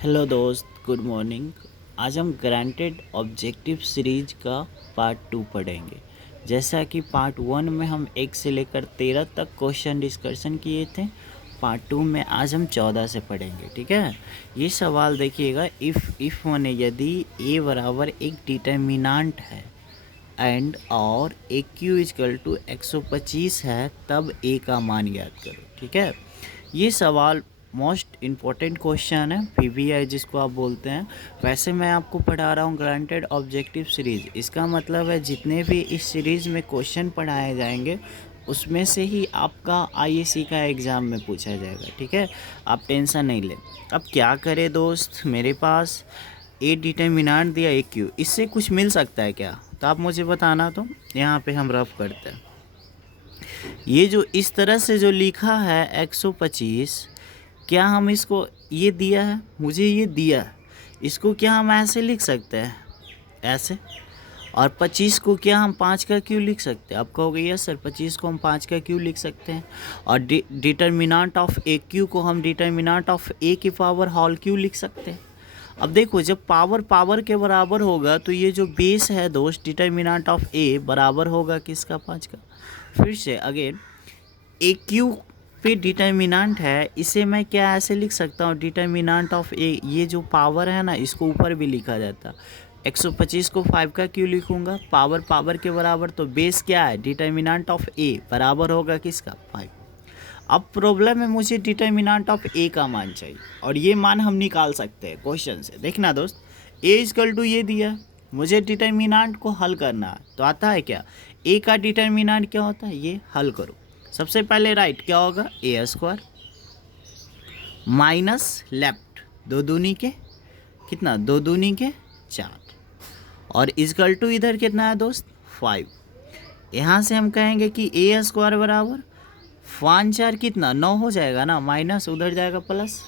Hello दोस्त, good morning. आज हम ग्रांटेड ऑब्जेक्टिव सीरीज का पार्ट 2 पढ़ेंगे। जैसा कि पार्ट 1 में हम 1 से लेकर 13 तक क्वेश्चन डिस्कशन किए थे, पार्ट 2 में आज हम 14 से पढ़ेंगे। ठीक है, ये सवाल देखिएगा। इफ़ माने यदि ए बराबर एक डिटर्मिनांट है एंड और ए क्यू इजकल टू 125 है, तब ए का मान याद करो। ठीक है, ये सवाल मोस्ट इम्पॉर्टेंट क्वेश्चन है, पीवीआई जिसको आप बोलते हैं। वैसे मैं आपको पढ़ा रहा हूँ ग्रांटेड ऑब्जेक्टिव सीरीज। इसका मतलब है जितने भी इस सीरीज़ में क्वेश्चन पढ़ाए जाएंगे उसमें से ही आपका आईएससी का एग्ज़ाम में पूछा जाएगा। ठीक है, आप टेंशन नहीं लें। अब क्या करें दोस्त, मेरे पास ए डिटर्मिनेंट दिया ए क्यू, इससे कुछ मिल सकता है क्या? तो आप मुझे बताना। तो यहाँ पे हम रफ करते हैं। ये जो इस तरह से जो लिखा है 125, क्या हम इसको, ये दिया है, मुझे ये दिया है, इसको क्या हम ऐसे लिख सकते हैं, ऐसे? और 25 को क्या हम 5 का क्यों लिख सकते हैं? आप कहोगे यस सर, 25 को हम 5 का क्यों लिख सकते हैं? और डिटर्मिनेंट ऑफ ए क्यू को हम डिटर्मिनेंट ऑफ ए की पावर होल क्यों लिख सकते हैं? अब देखो, जब पावर पावर के बराबर होगा तो ये जो बेस है दोस्त, डिटर्मिनेंट ऑफ ए बराबर होगा किसका? 5 का। फिर से अगेन, ए क्यू पे डिटर्मिनेंट है, इसे मैं क्या ऐसे लिख सकता हूँ, डिटर्मिनेंट ऑफ ए, ये जो पावर है ना, इसको ऊपर भी लिखा जाता। 125 को 5 का क्यों लिखूँगा? पावर पावर के बराबर, तो बेस क्या है, डिटर्मिनेंट ऑफ ए बराबर होगा किसका? 5। अब प्रॉब्लम है, मुझे डिटर्मिनेंट ऑफ ए का मान चाहिए और ये मान हम निकाल सकते हैं क्वेश्चन से। देखना दोस्त, ए इजकल टू ये दिया, मुझे डिटर्मिनेंट को हल करना है। तो आता है क्या, ए का डिटर्मिनेंट क्या होता है, ये हल करो। सबसे पहले राइट क्या होगा, ए स्क्वायर माइनस लेफ्ट, दो दूनी के कितना, दो दूनी के 4, और इजकल टू इधर कितना है दोस्त, 5। यहाँ से हम कहेंगे कि ए स्क्वायर बराबर 5 4 कितना, 9 हो जाएगा ना, माइनस उधर जाएगा प्लस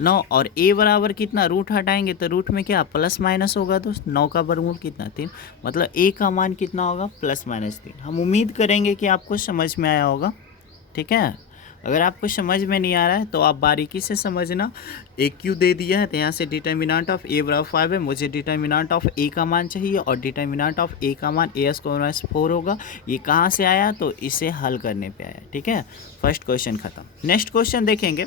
9, और ए बराबर कितना, रूट हटाएंगे तो रूट में क्या प्लस माइनस होगा दोस्त, 9 का वर्गमूल कितना, 3। मतलब ए का मान कितना होगा, +-3। हम उम्मीद करेंगे कि आपको समझ में आया होगा। ठीक है, अगर आपको समझ में नहीं आ रहा है तो आप बारीकी से समझना। ए क्यू दे दिया है तो यहाँ से डिटर्मिनेंट ऑफ ए बराबर 5 है, मुझे डिटर्मिनेंट ऑफ ए का मान चाहिए और डिटर्मिनेंट ऑफ ए का मान ए स्क्वायर -4 होगा। ये कहाँ से आया, तो इसे हल करने पे आया। ठीक है, फर्स्ट क्वेश्चन खत्म। नेक्स्ट क्वेश्चन देखेंगे।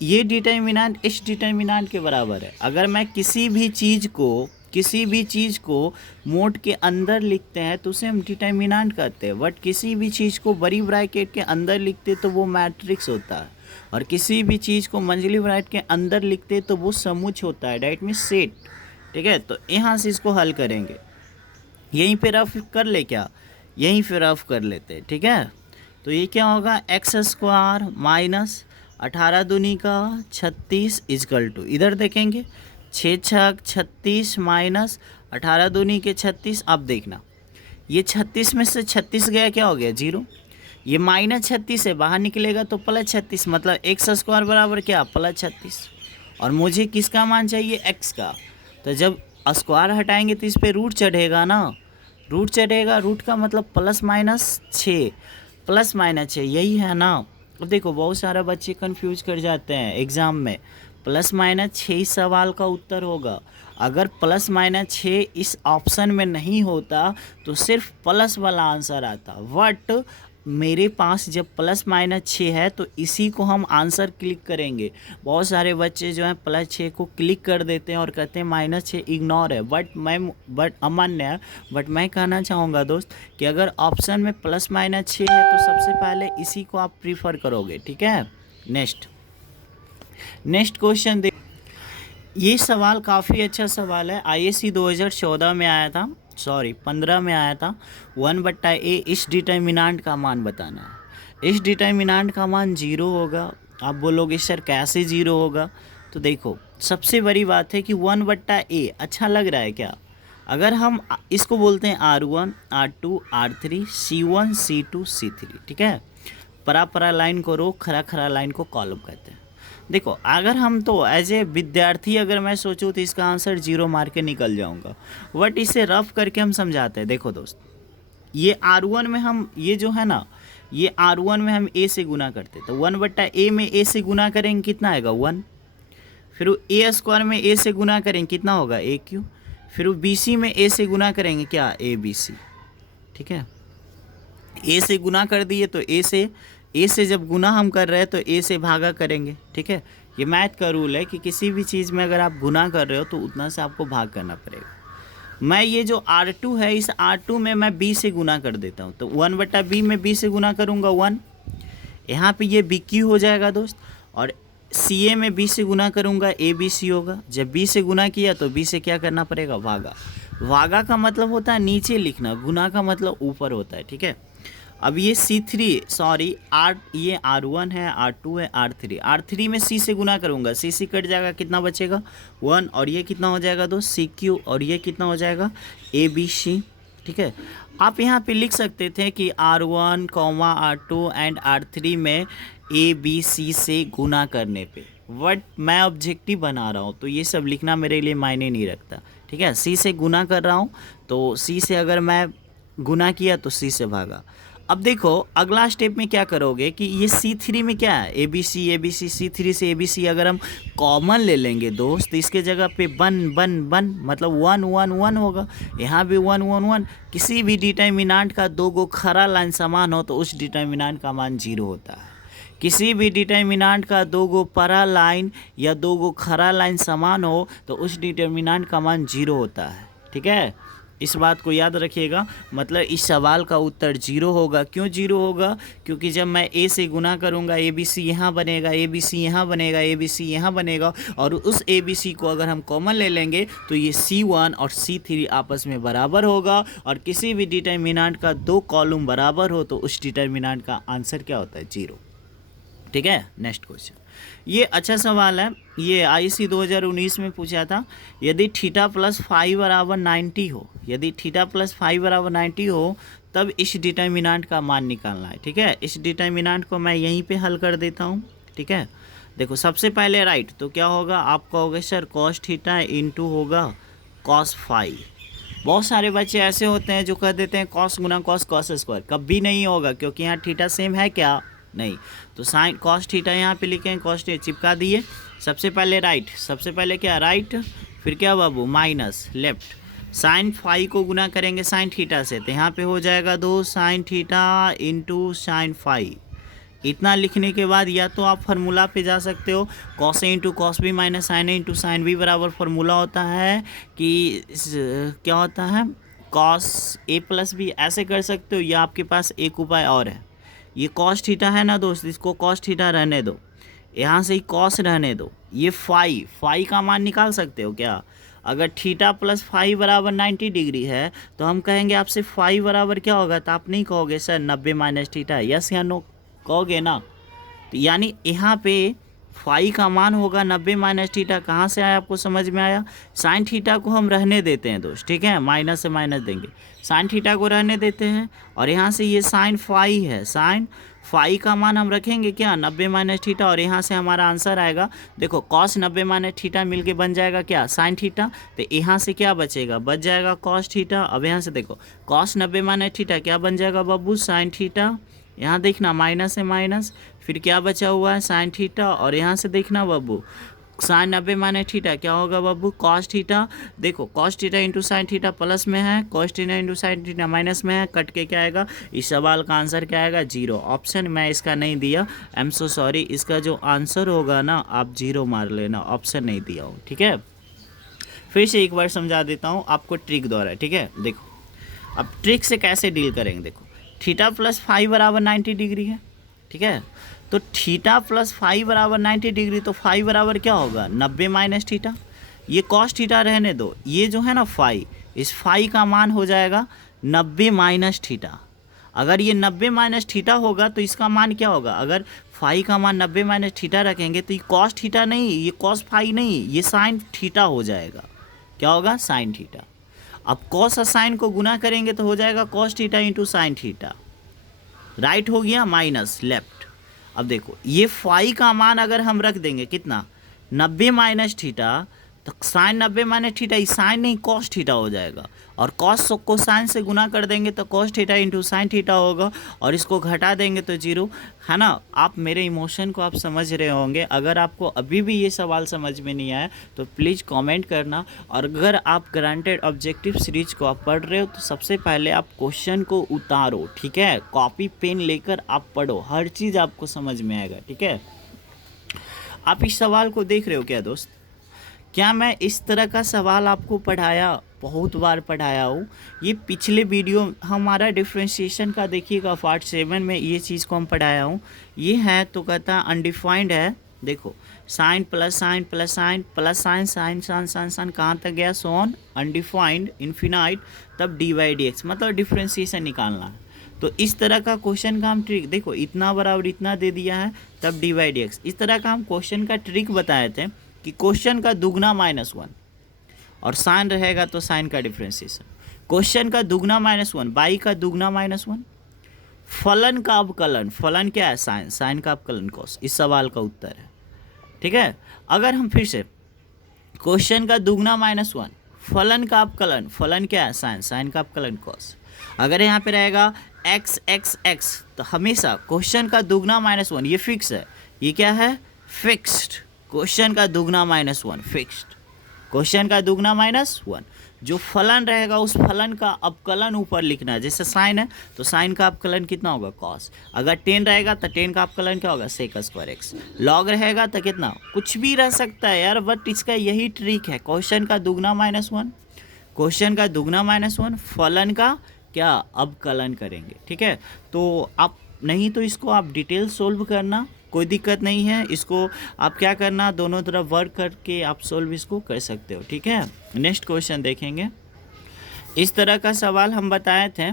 ये डिटर्मिनेंट इस डिटर्मिनेंट के बराबर है। अगर मैं किसी भी चीज़ को मोड के अंदर लिखते हैं तो उसे हम डिटर्मिनेंट कहते हैं, बट किसी भी चीज़ को बड़ी ब्रैकेट के अंदर लिखते तो वो मैट्रिक्स होता है, और किसी भी चीज़ को मंझली ब्रैकेट के अंदर लिखते तो वो समुच्च होता है, दैट मीन्स सेट। ठीक है, तो यहाँ से इसको हल करेंगे। यहीं पे रफ कर ले क्या, यहीं पे रफ कर लेते हैं। ठीक है, तो ये क्या होगा, एक्स स्क्वायर माइनस 18 दूनी का 36 इजकल टू, इधर देखेंगे 6 छक 36 माइनस 18 दूनी के 36। अब देखना, ये 36 में से 36 गया, क्या हो गया, 0। ये -36 है, बाहर निकलेगा तो +36, मतलब एक्स स्क्वायर बराबर क्या, +36। और मुझे किसका मान चाहिए, एक्स का। तो जब स्क्वायर हटाएंगे तो इस पर रूट चढ़ेगा ना, रूट चढ़ेगा, रूट का मतलब +-6, +-6 यही है ना। अब देखो, बहुत सारे बच्चे कंफ्यूज कर जाते हैं एग्ज़ाम में, +-6 इस सवाल का उत्तर होगा। अगर +-6 इस ऑप्शन में नहीं होता तो सिर्फ प्लस वाला आंसर आता, बट मेरे पास जब +-6 है तो इसी को हम आंसर क्लिक करेंगे। बहुत सारे बच्चे जो हैं +6 को क्लिक कर देते हैं और कहते हैं -6 इग्नोर है, बट अमान्य है। बट मैं कहना चाहूँगा दोस्त कि अगर ऑप्शन में +-6 है तो सबसे पहले इसी को आप प्रीफर करोगे। ठीक है, नेक्स्ट क्वेश्चन देख। ये सवाल काफ़ी अच्छा सवाल है, आईएससी 2014 में आया था, सॉरी 15 में आया था। 1/a इस डिटर्मिनेंट का मान बताना है। इस डिटर्मिनेंट का मान 0 होगा। आप बोलोगे सर कैसे 0 होगा, तो देखो, सबसे बड़ी बात है कि 1/a अच्छा लग रहा है क्या? अगर हम इसको बोलते हैं R1 R2 R3 C1 C2 C3। ठीक है, परा लाइन को रो, खरा खरा लाइन को कॉलम कहते हैं। देखो, अगर हम तो एज ए विद्यार्थी अगर मैं सोचूँ तो इसका आंसर 0 मार के निकल जाऊंगा, बट इसे रफ करके हम समझाते हैं। देखो दोस्त, ये R1 में हम, ये जो है ना, ये R1 में हम a से गुना करते, तो 1/a में a से गुना करेंगे कितना आएगा, 1। फिर वो ए स्क्वायर में ए से गुना करेंगे कितना होगा ए क्यू, फिर वो बी सी में ए से गुना करेंगे क्या ए बी सी, ठीक है। ए से गुना कर दिए तो ए से जब गुना हम कर रहे हैं तो ए से भागा करेंगे, ठीक है। ये मैथ का रूल है कि किसी भी चीज़ में अगर आप गुना कर रहे हो तो उतना से आपको भाग करना पड़ेगा। मैं ये जो R2 है इस R2 में मैं B से गुना कर देता हूँ, तो 1/B में B से गुना करूँगा 1, यहाँ पे ये BQ हो जाएगा दोस्त, और CA में B से गुना करूँगा ABC होगा। जब B से गुना किया तो B से क्या करना पड़ेगा भागा। भागा का मतलब होता है नीचे लिखना, गुना का मतलब ऊपर होता है, ठीक है। अब ये ये R1 है, R2 है, R3 में C से गुना करूँगा, C कट जाएगा, कितना बचेगा 1, और ये कितना हो जाएगा दोस्त CQ, और ये कितना हो जाएगा ABC, ठीक है। आप यहाँ पे लिख सकते थे कि R1, R2 एंड R3 में ABC से गुना करने पे, बट मैं ऑब्जेक्टिव बना रहा हूँ तो ये सब लिखना मेरे लिए मायने नहीं रखता, ठीक है। C से गुना कर रहा हूँ तो C से अगर मैं गुना किया तो C से भागा। अब देखो अगला स्टेप में क्या करोगे कि ये C3 में क्या है ABC C3 से ABC अगर हम कॉमन ले लेंगे दोस्त, इसके जगह पे 1 मतलब 1 1 1 होगा, यहाँ भी 1 1 1। किसी भी डिटर्मिनेंट का दो गो खरा लाइन समान हो तो उस डिटर्मिनेंट का मान 0 होता है। किसी भी डिटर्मिनेंट का दो गो परा लाइन या दो गो खरा लाइन समान हो तो उस डिटर्मिनेंट का मान 0 होता है, ठीक है। इस बात को याद रखिएगा, मतलब इस सवाल का उत्तर 0 होगा। क्यों 0 होगा? क्योंकि जब मैं A से गुना करूँगा ABC यहाँ बनेगा, ABC यहाँ बनेगा, ABC यहाँ बनेगा, और उस ABC को अगर हम कॉमन ले लेंगे तो ये C1 और C3 आपस में बराबर होगा, और किसी भी डिटर्मिनेंट का दो कॉलम बराबर हो तो उस डिटर्मिनेंट का आंसर क्या होता है 0, ठीक है। नेक्स्ट क्वेश्चन, ये अच्छा सवाल है, ये IC 2019 में पूछा था। यदि थीटा प्लस 5 बराबर 90 हो, यदि थीटा प्लस 5 बराबर 90 हो तब इस डिटर्मिनेंट का मान निकालना है, ठीक है। इस डिटर्मिनेंट को मैं यहीं पे हल कर देता हूँ, ठीक है। देखो सबसे पहले राइट तो क्या होगा, आप कहोगे सर कॉस थीटा इंटू होगा कॉस 5। बहुत सारे बच्चे ऐसे होते हैं जो कह देते हैं कॉस गुना कॉस कॉस स्क्वायर, कभी नहीं होगा क्योंकि यहाँ थीटा सेम है क्या, नहीं। तो साइन कॉस थीटा यहाँ पे लिखें, कॉस थीटा चिपका दिए। सबसे पहले राइट, सबसे पहले क्या राइट, फिर क्या बाबू माइनस लेफ्ट। साइन 5 को गुना करेंगे साइन थीटा से तो यहाँ पे हो जाएगा 2 साइन थीटा इंटू साइन 5। इतना लिखने के बाद या तो आप फार्मूला पे जा सकते हो, cos A into cos B minus sine A into sine B बराबर फार्मूला होता है कि क्या होता है कॉस ए प्लस बी, ऐसे कर सकते हो। या आपके पास एक उपाय और है, ये कॉस थीटा है ना दोस्त, इसको कॉस थीटा रहने दो, यहाँ से ही कॉस रहने दो। ये फाई का मान निकाल सकते हो क्या, अगर थीटा प्लस 5 बराबर 90 डिग्री है तो हम कहेंगे आपसे 5 बराबर क्या होगा, तो आप नहीं कहोगे सर 90 माइनस थीटा, यस या नो कहोगे ना। तो यानी यहाँ पे फाई का मान होगा 90 माइनस थीटा। कहाँ से आया आपको समझ में आया? साइन थीटा को हम रहने देते हैं दोस्त, ठीक है, माइनस से माइनस देंगे, साइन थीटा को रहने देते हैं, और यहाँ से ये साइन फाई है, साइन फाई का मान हम रखेंगे क्या 90 माइनस थीटा, और यहाँ से हमारा आंसर आएगा देखो कॉस 90 माइनस थीटा मिलके बन जाएगा क्या साइन थीटा, तो यहाँ से क्या बचेगा, बच जाएगा कॉस थीटा। अब यहाँ से देखो कॉस 90 माइनस थीटा क्या बन जाएगा बाबू साइन थीटा, यहाँ देखना माइनस है माइनस, फिर क्या बचा हुआ है साइन थीटा, और यहाँ से देखना बाबू साइन 90 माइनस थीटा क्या होगा बाबू कॉस थीटा। देखो cos theta into sine theta plus में है, cos theta into sine theta minus में है, कट के क्या आएगा, इस सवाल का आंसर क्या आएगा 0। ऑप्शन मैं इसका नहीं दिया, आई एम सो सॉरी, इसका जो आंसर होगा ना आप 0 मार लेना, ऑप्शन नहीं दिया हूँ, ठीक है। फिर से एक बार समझा देता हूँ आपको ट्रिक द्वारा, ठीक है। देखो अब ट्रिक से कैसे डील करेंगे, देखो थीटा प्लस 5 बराबर 90 डिग्री है, ठीक है, तो थीटा प्लस 5 बराबर 90 डिग्री, तो 5 बराबर क्या होगा 90 माइनस थीटा, ये कॉस थीटा रहने दो, ये जो है ना 5, इस 5 का मान हो जाएगा 90 माइनस थीटा। अगर ये 90 माइनस थीटा होगा तो इसका मान क्या होगा, अगर 5 का मान 90 माइनस थीटा रखेंगे तो ये कॉस थीटा नहीं, ये कॉस 5 नहीं, ये साइन थीटा हो जाएगा, क्या होगा साइन थीटा। अब कॉस और साइन को गुना करेंगे तो हो जाएगा cos theta into sine theta, right हो गया माइनस लेफ्ट। अब देखो ये फाई का मान अगर हम रख देंगे कितना 90 माइनस थीटा, तो साइन 90 माने थीटा, साइन नहीं कॉस थीटा हो जाएगा, और कॉस को साइन से गुना कर देंगे तो cos theta into sine theta होगा, और इसको घटा देंगे तो जीरो, है ना। आप मेरे इमोशन को आप समझ रहे होंगे। अगर आपको अभी भी ये सवाल समझ में नहीं आया तो प्लीज़ कमेंट करना। और अगर आप ग्रांटेड ऑब्जेक्टिव सीरीज को आप पढ़ रहे हो तो सबसे पहले आप क्वेश्चन को उतारो, ठीक है, कॉपी पेन लेकर आप पढ़ो, हर चीज़ आपको समझ में आएगा, ठीक है। आप इस सवाल को देख रहे हो क्या दोस्त? क्या मैं इस तरह का सवाल आपको पढ़ाया, बहुत बार पढ़ाया हूँ। ये पिछले वीडियो हमारा डिफ्रेंशिएशन का देखिएगा पार्ट 7 में ये चीज़ को हम पढ़ाया हूँ। ये है तो कहता अनडिफाइंड है, देखो sign plus sign plus sign plus sign sign sign sign sign कहाँ तक गया, सोन अनडिफाइंड इन्फिनाइट, तब डी वाई डी एक्स, मतलब डिफ्रेंशिएशन निकालना है। तो इस तरह का क्वेश्चन का हम ट्रिक, देखो इतना बराबर इतना दे दिया है तब डी वाई डी एक्स, इस तरह का हम क्वेश्चन का ट्रिक बताए थे कि क्वेश्चन का दुगना -1 और साइन रहेगा तो साइन का डिफ्रेंशिएशन, क्वेश्चन का दुगना -1 बाई का दुगना -1, फलन का अवकलन, फलन क्या है साइन, साइन का अवकलन कॉस, इस सवाल का उत्तर है, ठीक है। अगर हम फिर से क्वेश्चन का दुगना -1 फलन का अवकलन, फलन क्या है साइन, साइन का अवकलन कॉस, अगर यहाँ पे रहेगा x x x तो हमेशा क्वेश्चन का दुगना -1, ये फिक्स है, ये क्या है फिक्स्ड, क्वेश्चन का दुगना -1 फिक्स्ड, क्वेश्चन का दुगना -1, जो फलन रहेगा उस फलन का अवकलन ऊपर लिखना है। जैसे साइन है तो साइन का अवकलन कितना होगा कॉस, अगर 10 रहेगा तो 10 का अवकलन क्या होगा सेक स्क्वायर एक्स, लॉग रहेगा तो कितना, कुछ भी रह सकता है यार, बट इसका यही ट्रिक है, क्वेश्चन का दुगना -1, क्वेश्चन का दुगना -1 फलन का क्या अवकलन करेंगे, ठीक है। तो आप नहीं तो इसको आप डिटेल सोल्व करना, कोई दिक्कत नहीं है, इसको आप क्या करना दोनों तरफ वर्क करके आप सोल्व इसको कर सकते हो, ठीक है। नेक्स्ट क्वेश्चन देखेंगे। इस तरह का सवाल हम बताए थे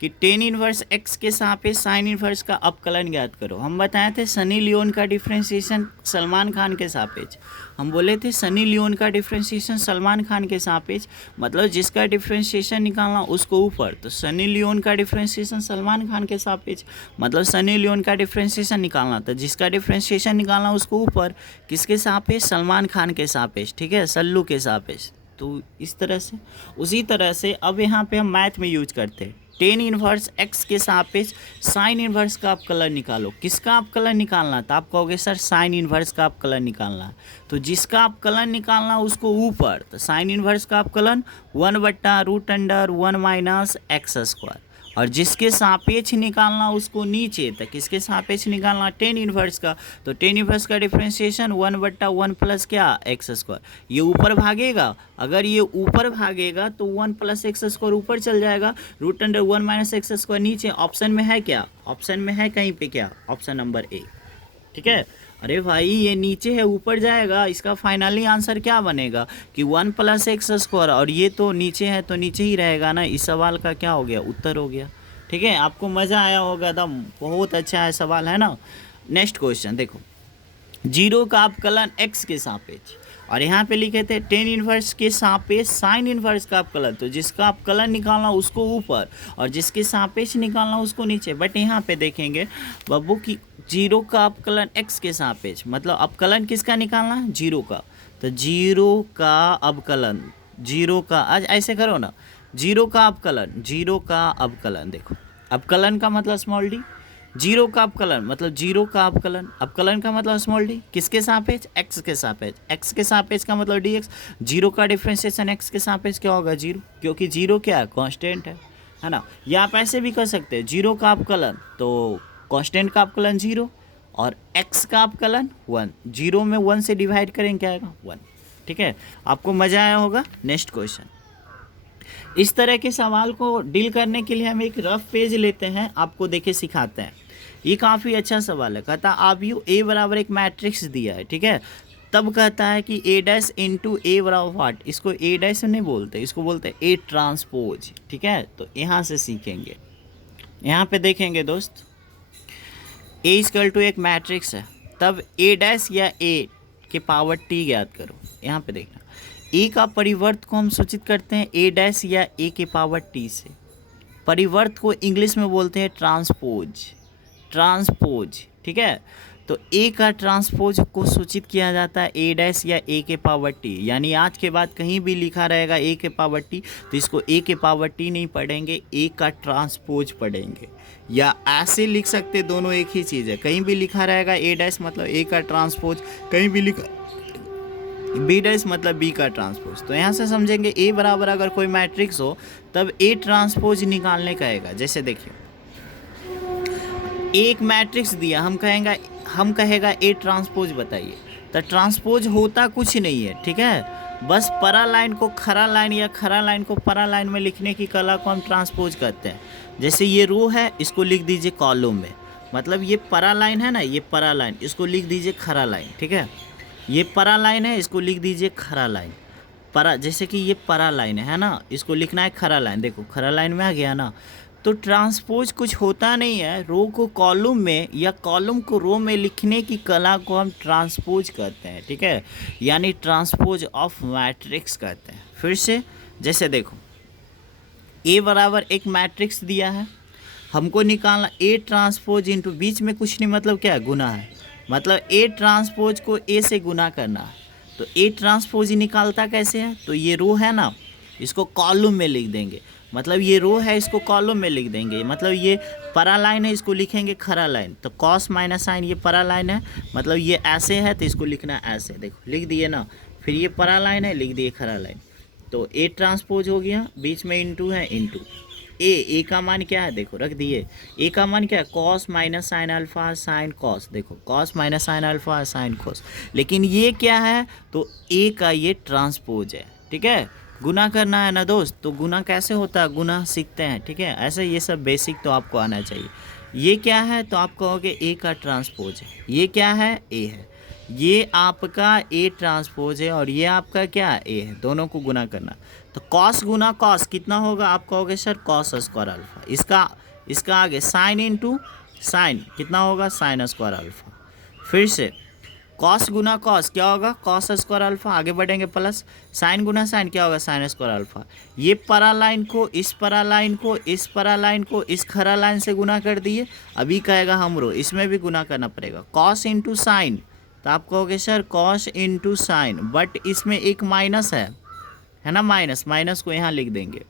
कि टेन इनवर्स एक्स के सापेक्ष साइन इनवर्स का अवकलन ज्ञात करो। हम बताए थे सनी लियोन का डिफ्रेंशिएशन सलमान खान के सापेक्ष, हम बोले थे सनी लियोन का डिफ्रेंशिएशन सलमान खान के सापेक्ष, मतलब जिसका डिफ्रेंशिएशन निकालना उसको ऊपर, तो सनी लियोन का डिफ्रेंशिएशन सलमान खान के सापेक्ष, मतलब सनी लियोन का डिफ्रेंशिएशन निकालना, तो जिसका डिफ्रेंशिएशन निकालना उसको ऊपर, किसके सापेक्ष, सलमान खान के सापेक्ष, ठीक है, सल्लू के सापेक्ष। तो इस तरह से, उसी तरह से अब यहाँ पे हम मैथ में यूज करते हैं, टेन इनवर्स एक्स के सापेक्ष साइन इनवर्स का अवकलन निकालो, किसका अवकलन निकालना, तो आप कहोगे सर साइन इनवर्स का अवकलन निकालना है, तो जिसका अवकलन निकालना उसको ऊपर, तो साइन इनवर्स का अवकलन 1/√(1 माइनस एक्स स्क्वायर, और जिसके सापेक्ष निकालना उसको नीचे, तो किसके सापेक्ष निकालना टेन इनवर्स का, तो टेन इनवर्स का डिफ्रेंशिएशन 1/1 प्लस क्या एक्स स्क्वायर, ये ऊपर भागेगा, अगर ये ऊपर भागेगा तो 1 प्लस एक्स स्क्वायर ऊपर चल जाएगा, √(1 माइनस एक्स स्क्वायर नीचे, ऑप्शन में है क्या, ऑप्शन में है कहीं पे क्या, ऑप्शन नंबर ए, ठीक है। अरे भाई ये नीचे है ऊपर जाएगा, इसका फाइनली आंसर क्या बनेगा कि 1 प्लस एक्स स्क्वायर, और ये तो नीचे है तो नीचे ही रहेगा ना, इस सवाल का क्या हो गया उत्तर हो गया, ठीक है। आपको मज़ा आया होगा, एकदम बहुत अच्छा है सवाल, है ना। नेक्स्ट क्वेश्चन देखो, जीरो का अवकलन एक्स के सापेक्ष, और यहाँ पे लिखे थे टेन इनवर्स के सापेक्ष साइन इनवर्स का अवकलन, तो जिसका अवकलन निकालना उसको ऊपर और जिसके सापेक्ष निकालना उसको नीचे, बट यहाँ पे देखेंगे बब्बू की जीरो का अवकलन एक्स के सापेक्ष, मतलब अवकलन किसका निकालना है, जीरो का, तो जीरो का अवकलन, जीरो का आज ऐसे करो ना, जीरो का अवकलन, जीरो का अवकलन, देखो अवकलन का मतलब स्मॉल डी, जीरो का अवकलन मतलब जीरो का अवकलन, अवकलन का मतलब स्मॉल डी, किसके सापेक्ष, एक्स के सापेक्ष, एक्स के सापेक्ष का मतलब डी एक्स, जीरो का डिफ्रेंशिएशन एक्स के सापेक्ष क्या होगा जीरो, क्योंकि जीरो क्या है कांस्टेंट है ना। या आप ऐसे भी कर सकते हैं, जीरो का अवकलन तो कांस्टेंट का अवकलन जीरो और एक्स का अवकलन 1, जीरो में 1 से डिवाइड करेंगे क्या आएगा 1, ठीक है। आपको मज़ा आया होगा। नेक्स्ट क्वेश्चन, इस तरह के सवाल को डील करने के लिए हम एक रफ पेज लेते हैं, आपको देखे सिखाते हैं। ये काफ़ी अच्छा सवाल है, कहता आप यू ए बराबर एक मैट्रिक्स दिया है, ठीक है, तब कहता है कि ए डैश इंटू ए बराबर वाट, इसको ए डैश नहीं बोलते, इसको बोलते हैं ए ट्रांसपोज, ठीक है। तो यहाँ से सीखेंगे, यहाँ पे देखेंगे दोस्त, ए इक्वल टू एक मैट्रिक्स है, तब ए डैश या ए के पावर टी ज्ञात करो। यहाँ पे देखना ए का परिवर्त को हम सूचित करते हैं ए डैश या ए के पावर टी से, परिवर्त को इंग्लिश में बोलते हैं ट्रांसपोज, ट्रांसपोज, ठीक है। तो तो ए का ट्रांसपोज को सूचित किया जाता है ए डैश या ए के पावर टी, यानी आज के बाद कहीं भी लिखा रहेगा ए के पावर टी तो इसको ए के पावर टी नहीं पढ़ेंगे, ए का ट्रांसपोज पढ़ेंगे, या ऐसे लिख सकते, दोनों एक ही चीज़ है। कहीं भी लिखा रहेगा ए डैश मतलब ए का ट्रांसपोज, कहीं भी लिखा बी डैश मतलब बी का ट्रांसपोज। तो यहाँ से समझेंगे ए बराबर अगर कोई मैट्रिक्स हो तब ए ट्रांसपोज निकालने कहेगा। जैसे देखिए एक मैट्रिक्स दिया, हम कहेगा ए ट्रांसपोज बताइए, तो ट्रांसपोज होता कुछ नहीं है, ठीक है, बस परा लाइन को खरा लाइन या खरा लाइन को परा लाइन में लिखने की कला को हम ट्रांसपोज करते हैं। जैसे ये रो है, इसको लिख दीजिए कॉलम में, मतलब ये परा लाइन है ना, ये परा लाइन, इसको लिख दीजिए खरा लाइन, ठीक है। ये परा लाइन है, इसको लिख दीजिए खरा लाइन। परा जैसे कि ये परा लाइन है ना, इसको लिखना है खरा लाइन, देखो खरा लाइन में आ गया ना। तो ट्रांसपोज कुछ होता नहीं है, रो को कॉलम में या कॉलम को रो में लिखने की कला को हम ट्रांसपोज करते हैं, ठीक है, यानी ट्रांसपोज ऑफ मैट्रिक्स करते हैं। फिर से जैसे देखो ए बराबर एक मैट्रिक्स दिया है, हमको निकालना ए ट्रांसपोज इंटू, बीच में कुछ नहीं मतलब क्या है, गुना है, मतलब ए ट्रांसपोज को ए से गुना करना है। तो ए ट्रांसपोज ही निकालता कैसे है, तो ये रो है ना, इसको कॉलम में लिख देंगे, मतलब ये रो है इसको कॉलम में लिख देंगे, मतलब ये परा लाइन है इसको लिखेंगे खरा लाइन। तो कॉस माइनस साइन ये परा लाइन है, मतलब ये ऐसे है तो इसको लिखना ऐसे, देखो लिख दिए ना। फिर ये परा लाइन है, लिख दिए खरा लाइन। तो ए ट्रांसपोज हो गया, बीच में इंटू है, इंटू ए का मान क्या है, देखो रख दिए, ए का मान क्या है, cos minus sine alpha sine cos, देखो cos minus sine alpha sine cos. लेकिन ये क्या है, तो ए का ये ट्रांसपोज है, ठीक है। गुना करना है ना दोस्त, तो गुना कैसे होता है, गुना सीखते हैं, ठीक है। ऐसे ये सब बेसिक तो आपको आना चाहिए। ये क्या है, तो आप कहोगे ए का ट्रांसपोज है, ये क्या है, ए है, ये आपका ए ट्रांसपोज है और ये आपका क्या ए है, दोनों को गुना करना। तो कॉस गुना कॉस कितना होगा, आप कहोगे सर कॉस स्क्वायर अल्फा, इसका आगे साइन इंटू साइन कितना होगा, साइन स्क्वायर अल्फा। फिर से कॉस गुना कॉस क्या होगा, कॉस स्क्वायर अल्फा, आगे बढ़ेंगे प्लस साइन गुना साइन क्या होगा, साइन स्क्वायर अल्फा। ये परा लाइन को इस परा लाइन को इस परा लाइन को इस खरा लाइन से गुना कर दिए, अभी कहेगा हम रो, इसमें भी गुना करना पड़ेगा, कॉस इंटू साइन। तो आप कहोगे sir cos into sine, but इसमें एक माइनस है ना, माइनस को यहाँ लिख देंगे।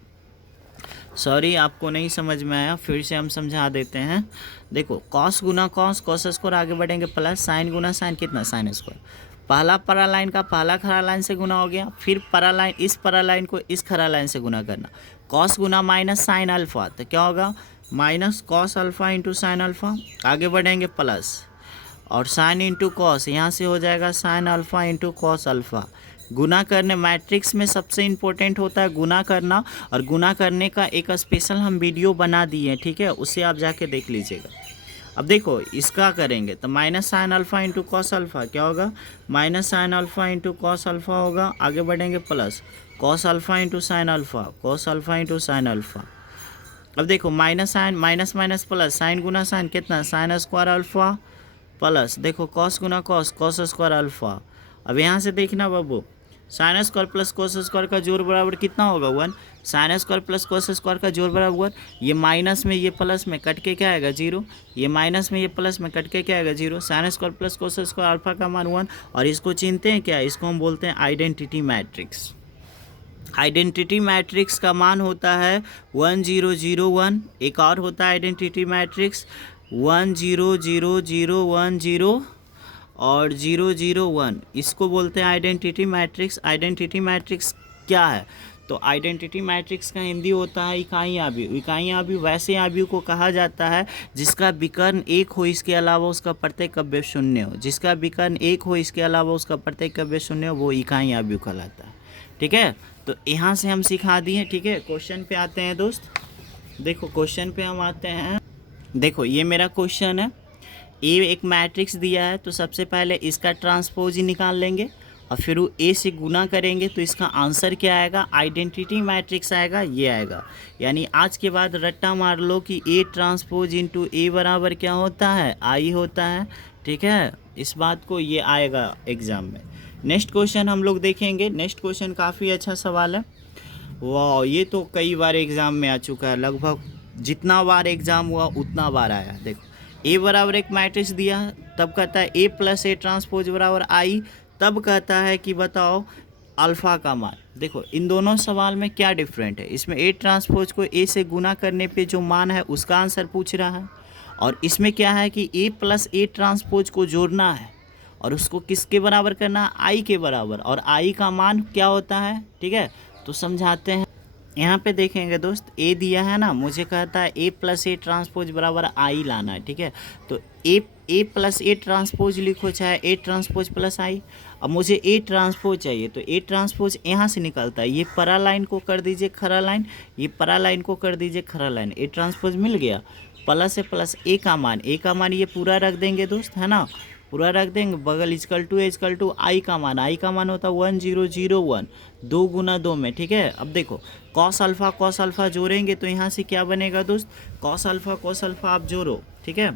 सॉरी आपको नहीं समझ में आया, फिर से हम समझा देते हैं। देखो कॉस गुना कॉस, कॉस स्क्वायर, आगे बढ़ेंगे प्लस साइन गुना साइन कितना, साइन स्क्वायर। पहला परा लाइन का पहला खरा लाइन से गुना हो गया, फिर परा लाइन इस परा लाइन को इस खरा लाइन से गुना करना, कॉस गुना माइनस साइन अल्फा, तो क्या होगा, minus cos alpha into sine alpha. आगे बढ़ेंगे प्लस और साइन इंटू कॉस, यहाँ से हो जाएगा sine alpha into cos alpha. गुना करने, मैट्रिक्स में सबसे इम्पोर्टेंट होता है गुना करना, और गुना करने का एक स्पेशल हम वीडियो बना दिए हैं, ठीक है, उसे आप जाके देख लीजिएगा। अब देखो इसका करेंगे तो minus sine alpha into cos alpha क्या होगा, minus sine alpha into cos alpha होगा। आगे बढ़ेंगे plus cos alpha into sine alpha, cos alpha into sine alpha. अब देखो minus sine minus minus plus, sine गुना साइन कितना, साइन स्क्वायर अल्फा प्लस, देखो कॉस गुना कॉस, कॉस स्क्वायर अल्फा। अब यहाँ से देखना बाबू, sine square plus cos square का जोड़ बराबर कितना होगा, 1। Sign square plus cos square का जोड़ बराबर 1। ये माइनस में ये प्लस में कट के क्या आएगा, 0। ये माइनस में ये प्लस में कट के क्या आएगा, 0। Sign square plus cos square alpha का मान 1, और इसको चिनते हैं क्या, इसको हम बोलते हैं आइडेंटिटी मैट्रिक्स। आइडेंटिटी मैट्रिक्स का मान होता है 1 0 0 1। एक और होता है आइडेंटिटी मैट्रिक्स 1 0 0 0 1 0 और 0 0 1, इसको बोलते हैं आइडेंटिटी मैट्रिक्स। आइडेंटिटी मैट्रिक्स क्या है, तो आइडेंटिटी मैट्रिक्स का हिंदी होता है इकाई आव्यूह। इकाई आव्यूह वैसे आव्यूह को कहा जाता है जिसका विकर्ण एक हो, इसके अलावा उसका प्रत्येक अवयव शून्य हो। जिसका विकर्ण एक हो, इसके अलावा उसका प्रत्येक अवयव शून्य हो, वो इकाई आव्यूह कहलाता है, ठीक है। तो यहाँ से हम सिखा दिए, ठीक है। क्वेश्चन पे आते हैं दोस्त, देखो क्वेश्चन पे हम आते हैं। देखो ये मेरा क्वेश्चन है, ए एक मैट्रिक्स दिया है, तो सबसे पहले इसका ट्रांसपोज ही निकाल लेंगे और फिर वो ए से गुना करेंगे, तो इसका आंसर क्या आएगा, आइडेंटिटी मैट्रिक्स आएगा, ये आएगा। यानी आज के बाद रट्टा मार लो कि ए ट्रांसपोज इंटू ए बराबर क्या होता है, आई होता है, ठीक है। इस बात को ये आएगा एग्ज़ाम में। नेक्स्ट क्वेश्चन हम लोग देखेंगे। नेक्स्ट क्वेश्चन काफ़ी अच्छा सवाल है, वाह, ये तो कई बार एग्ज़ाम में आ चुका है, लगभग जितना बार एग्ज़ाम हुआ उतना बार आया। देखो ए बराबर एक मैट्रिक्स दिया है, तब कहता है ए प्लस ए ट्रांसपोज बराबर आई, तब कहता है कि बताओ अल्फ़ा का मान। देखो इन दोनों सवाल में क्या डिफरेंट है, इसमें ए ट्रांसपोज को ए से गुना करने पे जो मान है उसका आंसर पूछ रहा है, और इसमें क्या है कि ए प्लस ए ट्रांसपोज को जोड़ना है और उसको किसके बराबर करना है, आई के बराबर, और आई का मान क्या होता है। ठीक है, तो समझाते हैं। यहाँ पे देखेंगे दोस्त, ए दिया है ना, मुझे कहता है ए प्लस ए ट्रांसपोज बराबर आई लाना है। ठीक है, तो ए प्लस ए ट्रांसपोज लिखो, चाहे ए ट्रांसपोज प्लस आई। अब मुझे ए ट्रांसपोज चाहिए, तो ए ट्रांसपोज यहाँ से निकलता है, ये परा लाइन को कर दीजिए खरा लाइन, ये परा लाइन को कर दीजिए खरा लाइन, ए ट्रांसपोज मिल गया। प्लस से प्लस ए का मान ये पूरा रख देंगे दोस्त, है ना, पूरा रख देंगे, बगल इजकल टू आई का मान होता है 1001, 2 गुना 2 में। ठीक है, अब देखो कॉस अल्फ़ा जोड़ेंगे तो यहाँ से क्या बनेगा दोस्त, कॉस अल्फ़ा आप जोड़ो। ठीक है,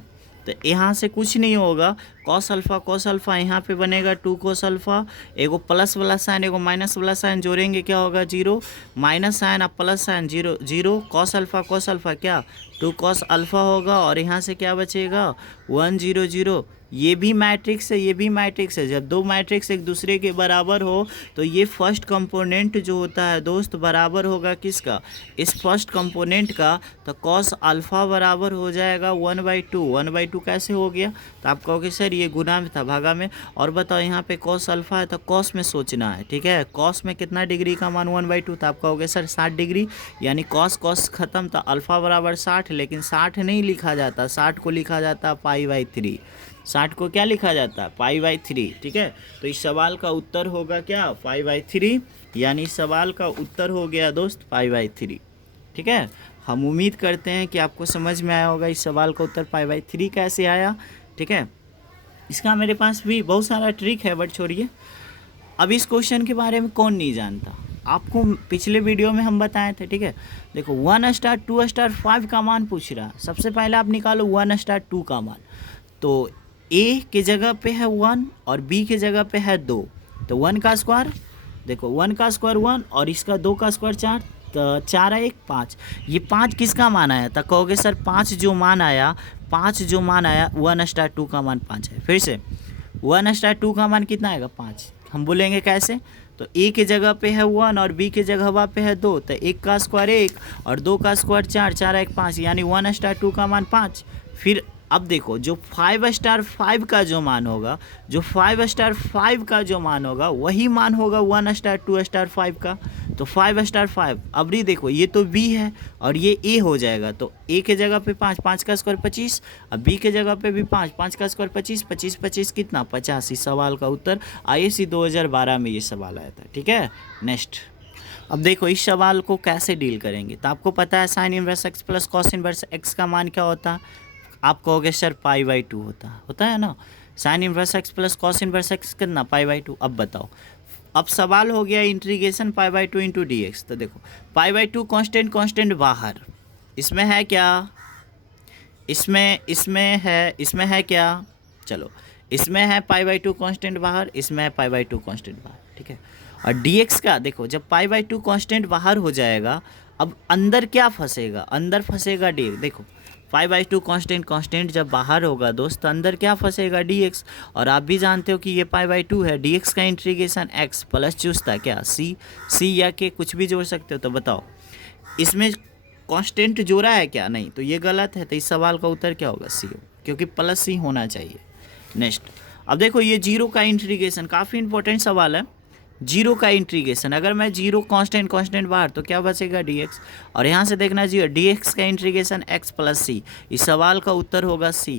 तो यहाँ से कुछ नहीं होगा, कॉस अल्फ़ा यहाँ पे बनेगा 2 कॉस अल्फ़ा, एगो प्लस वाला साइन एगो माइनस वाला साइन जोड़ेंगे क्या होगा 0, माइनस साइन और प्लस साइन 0, कॉस अल्फ़ा क्या 2 कॉस अल्फ़ा होगा, और यहाँ से क्या बचेगा 100। ये भी मैट्रिक्स है, ये भी मैट्रिक्स है। जब दो मैट्रिक्स एक दूसरे के बराबर हो तो ये फर्स्ट कंपोनेंट जो होता है दोस्त बराबर होगा किसका, इस फर्स्ट कंपोनेंट का। तो कॉस अल्फ़ा बराबर हो जाएगा 1/2। 1/2 कैसे हो गया, तो आप कहोगे सर ये गुना में था भागा में। और बताओ यहाँ पे कॉस अल्फ़ा है तो कॉस में सोचना है। ठीक है, कॉस में कितना डिग्री का मान 1/2, तो आप कहोगे सर 60 डिग्री, यानी कॉस खत्म, तो अल्फ़ा बराबर 60। लेकिन 60 नहीं लिखा जाता, 60 को लिखा जाता है π/3। 60 को क्या लिखा जाता है π/3। ठीक है, तो इस सवाल का उत्तर होगा क्या π/3, यानी इस सवाल का उत्तर हो गया दोस्त π/3। ठीक है, हम उम्मीद करते हैं कि आपको समझ में आया होगा इस सवाल का उत्तर π/3 कैसे आया। ठीक है, इसका मेरे पास भी बहुत सारा ट्रिक है, बट छोड़िए। अब इस क्वेश्चन के बारे में कौन नहीं जानता, आपको पिछले वीडियो में हम बताए थे। ठीक है, देखो 1 स्टार 2 स्टार 5 का मान पूछ रहा है। सबसे पहले आप निकालो 1 स्टार 2 का मान, तो ए के जगह पे है 1 और बी के जगह पे है 2, तो 1 का स्क्वायर, देखो 1 का स्क्वायर 1 और इसका 2 का स्क्वायर 4, तो 4 1 5। ये 5 किसका मान आया, तो कहोगे सर 5 जो मान आया 1 स्टार 2 का मान 5 है। फिर से 1 स्टार 2 का मान कितना आएगा 5, हम बोलेंगे कैसे, तो ए के जगह पे है 1 और बी के जगह पे है 2, तो 1 का स्क्वायर 1 और 2 का स्क्वायर 4, 4 1 5, यानी 1 स्टार 2 का मान 5। फिर अब देखो जो 5 स्टार 5 का जो मान होगा, जो 5 स्टार 5 का जो मान होगा वही मान होगा 1 स्टार 2 स्टार 5 का, तो 5 स्टार 5। अब भी देखो ये तो बी है और ये ए हो जाएगा, तो ए के जगह पे 5, 5 का स्क्वायर 25, अब बी के जगह पे भी 5, 5 का स्क्वायर 25, 25 25 कितना 50। इस सवाल का उत्तर IAC 2012 में ये सवाल आया था। ठीक है, नेक्स्ट। अब देखो इस सवाल को कैसे डील करेंगे, तो आपको पता है sine inverse x plus cos inverse x का मान क्या होता है, आप कहोगे सर π/2 होता है ना। Sine inverse x plus cos inverse x कितना π/2। अब बताओ, अब सवाल हो गया इंटीग्रेशन π/2 इंटू dx। तो देखो π/2 कांस्टेंट बाहर, इसमें है क्या, इसमें है क्या, चलो इसमें है π/2 कांस्टेंट बाहर, इसमें है π/2 कांस्टेंट बाहर। ठीक है, और dx का देखो जब π/2 कांस्टेंट बाहर हो जाएगा, अब अंदर क्या फंसेगा, अंदर फंसेगा dx। देखो π/2 कांस्टेंट जब बाहर होगा दोस्त, तो अंदर क्या फंसेगा dx, और आप भी जानते हो कि ये π/2 है। dx का इंटीग्रेशन x प्लस चूसता है क्या c या k, कुछ भी जोड़ सकते हो। तो बताओ इसमें कांस्टेंट जोड़ा है क्या, नहीं, तो ये गलत है। तो इस सवाल का उत्तर क्या होगा c, क्योंकि प्लस c होना चाहिए। नेक्स्ट, अब देखो ये 0 का इंटीग्रेशन काफ़ी इंपॉर्टेंट सवाल है। 0 का इंटीग्रेशन, अगर मैं 0 कांस्टेंट बाहर तो क्या बचेगा dx, और यहाँ से देखना 0 dx का इंटीग्रेशन x प्लस c। इस सवाल का उत्तर होगा c।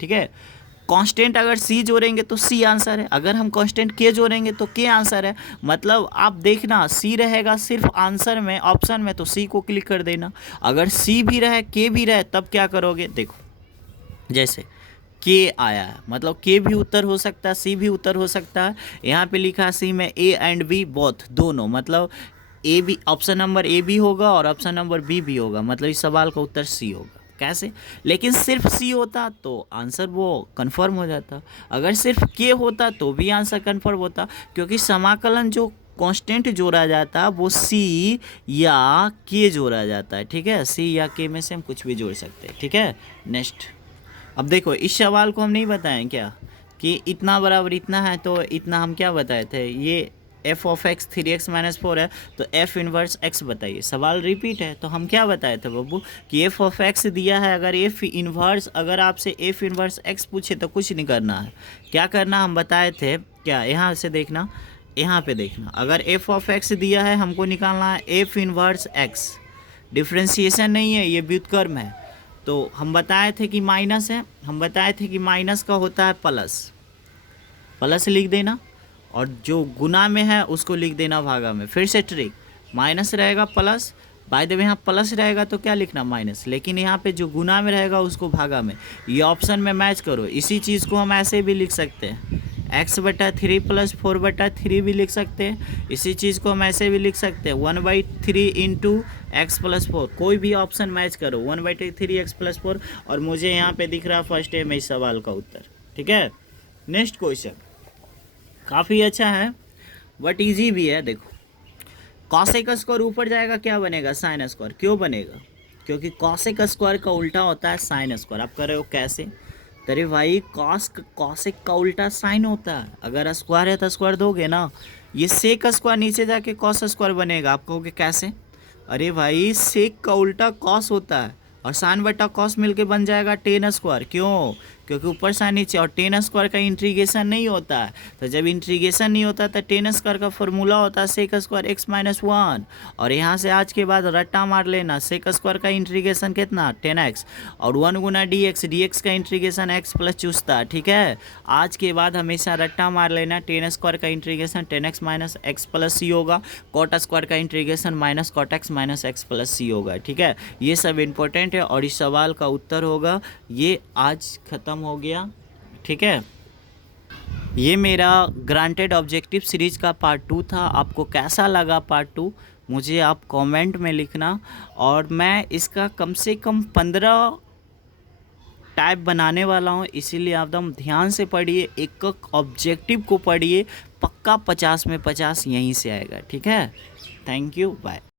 ठीक है, कांस्टेंट अगर c जोड़ेंगे तो c आंसर है, अगर हम कांस्टेंट k जोड़ेंगे तो k आंसर है। मतलब आप देखना c रहेगा सिर्फ आंसर में, ऑप्शन में, तो c को क्लिक कर देना। अगर c भी रहे k भी रहे तब क्या करोगे, देखो जैसे के आया है, मतलब के भी उत्तर हो सकता है, सी भी उत्तर हो सकता है। यहाँ पे लिखा है सी में ए एंड बी बोथ, दोनों, मतलब ए भी, ऑप्शन नंबर ए भी होगा और ऑप्शन नंबर बी भी होगा, मतलब इस सवाल का उत्तर सी होगा। कैसे, लेकिन सिर्फ सी होता तो आंसर वो कन्फर्म हो जाता, अगर सिर्फ के होता तो भी आंसर कन्फर्म होता, क्योंकि समाकलन जो कांस्टेंट जोड़ा जाता है वो सी या के जोड़ा जाता है। ठीक है, सी या के में से हम कुछ भी जोड़ सकते हैं। ठीक है, नेक्स्ट अब देखो इस सवाल को हम नहीं बताएं क्या कि इतना बराबर इतना है, तो इतना हम क्या बताए थे, ये f ऑफ x 3x-4 है तो f इन्वर्स x बताइए। सवाल रिपीट है, तो हम क्या बताए थे बब्बू कि f ऑफ x दिया है, अगर f इन्वर्स, अगर आपसे f इन्वर्स x पूछे तो कुछ नहीं करना है। क्या करना हम बताए थे क्या, यहाँ से देखना, यहाँ पे देखना, अगर f ऑफ x दिया है हमको निकालना है f इन्वर्स x। डिफ्रेंशिएशन नहीं है, ये व्युत्क्रम है। तो हम बताए थे कि माइनस है, हम बताए थे कि माइनस का होता है प्लस, प्लस लिख देना, और जो गुना में है उसको लिख देना भागा में। फिर से ट्रिक, माइनस रहेगा प्लस, बाय द वे यहाँ प्लस रहेगा तो क्या लिखना माइनस, लेकिन यहाँ पे जो गुना में रहेगा उसको भागा में। ये ऑप्शन में मैच करो। इसी चीज़ को हम ऐसे भी लिख सकते हैं, x/3 + 4/3 भी लिख सकते हैं। इसी चीज़ को हम ऐसे भी लिख सकते हैं 1/3 इंटू x + 4। कोई भी ऑप्शन मैच करो, 1/3 x + 4, और मुझे यहाँ पे दिख रहा फर्स्ट है में इस सवाल का उत्तर। ठीक है, नेक्स्ट क्वेश्चन काफ़ी अच्छा है बट इजी भी है। देखो कॉसेक स्क्वायर ऊपर जाएगा क्या बनेगा, साइन स्क्वायर। क्यों बनेगा, क्योंकि कॉसेक स्क्वायर का उल्टा होता है साइन स्क्वायर। आप कह रहे हो कैसे, अरे भाई कॉसेक का उल्टा साइन होता है। अगर स्क्वायर है तो स्क्वायर दोगे ना, ये सेक स्क्वायर नीचे जाके कॉस स्क्वायर बनेगा। आप कहोगे कैसे, अरे भाई सेक का उल्टा कॉस होता है और साइन बटा कॉस मिलके बन जाएगा टेन स्क्वायर। क्यों, क्योंकि ऊपर साइन नीचे, और टेन स्क्वायर का इंटीग्रेशन नहीं होता है। तो जब इंटीग्रेशन नहीं होता तो टेन स्क्वायर का फॉर्मूला होता है सेक स्क्वायर x-1, और यहाँ से आज के बाद रट्टा मार लेना, सेक स्क्वायर का इंटीग्रेशन कितना 10x, और 1 गुना dx का इंटीग्रेशन x प्लस चूसता। ठीक है, आज के बाद हमेशा रट्टा मार लेना, टेन स्क्वायर का integration 10x minus x plus C होगा, कॉट स्क्वायर का integration minus cot x minus x plus C होगा। ठीक है, ये सब इंपॉर्टेंट है और इस सवाल का उत्तर होगा ये। आज खत्म हो गया। ठीक है, ये मेरा ग्रांटेड ऑब्जेक्टिव सीरीज का पार्ट 2 था। आपको कैसा लगा पार्ट 2 मुझे आप कमेंट में लिखना, और मैं इसका कम से कम 15 टाइप बनाने वाला हूँ, इसीलिए आप एकदम ध्यान से पढ़िए, एक एक ऑब्जेक्टिव को पढ़िए, पक्का 50 में 50 यहीं से आएगा। ठीक है, थैंक यू, बाय।